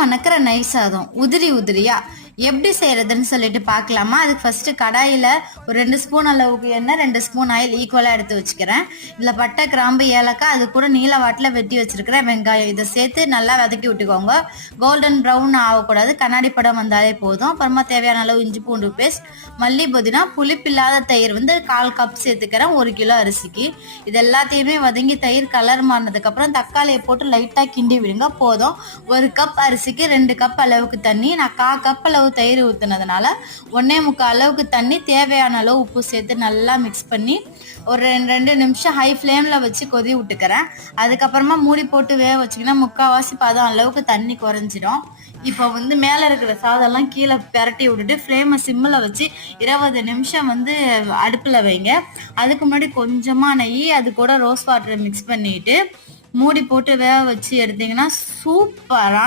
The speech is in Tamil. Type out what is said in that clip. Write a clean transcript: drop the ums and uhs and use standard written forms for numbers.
மணக்கிற நெய் சாதம் உதிரி உதிரியா எப்படி செய்யறதுன்னு சொல்லிட்டு பார்க்கலாமா? அதுக்கு ஃபர்ஸ்ட் கடாயில ஒரு 2 ஸ்பூன் அளவுக்கு எண்ணெய், 2 ஸ்பூன் ஆயில் ஈக்குவலா எடுத்து வச்சுக்கிறேன். இதுல பட்டை, கிராம்பு, ஏலக்காய், அது கூட நீல வாட்டில் வெட்டி வச்சிருக்கிற வெங்காயம் இதை சேர்த்து நல்லா வதக்கி விட்டுக்கோங்க. கோல்டன் ப்ரௌன் ஆகக்கூடாது, கண்ணாடி படம் வந்தாலே போதும். அப்புறமா தேவையான அளவு இஞ்சி பூண்டு பேஸ்ட், மல்லி புதினா, புளிப்பில்லாத தயிர் 1/4 கப் சேர்த்துக்கிறேன் 1 கிலோ அரிசிக்கு. இது எல்லாத்தையுமே வதங்கி தயிர் கலர் மாறினதுக்கு அப்புறம் தக்காளியை போட்டு லைட்டா கிண்டி விடுங்க. போதும். 1 கப் அரிசிக்கு 2 கப் அளவுக்கு தண்ணி. நான் 1/4 கப் அளவு தயிர் ஊத்துனதுனால 1/4 அளவுக்கு தண்ணி, தேவையான அளவு உப்பு சேர்த்து நல்லா மிக்ஸ் பண்ணி ஒரு 2 நிமிஷம் ஹை ஃப்ளேம்ல வச்சு கொதி விட்டுக்கிறேன். அதுக்கப்புறமா மூடி போட்டு வேக வச்சிங்கன்னா 3/4 பதம் அளவுக்கு தண்ணி குறைஞ்சிடும். இப்போ மேலே இருக்கிற சாதம்லாம் கீழே பிரட்டி விட்டுட்டு ஃப்ளேமை சிம்மில் வச்சு 20 நிமிஷம் அடுப்பில் வைங்க. அதுக்கு முன்னாடி கொஞ்சமாக நெய், அது கூட ரோஸ் வாட்டரை மிக்ஸ் பண்ணிட்டு மூடி போட்டு வேக வச்சு எடுத்தீங்கன்னா சூப்பரான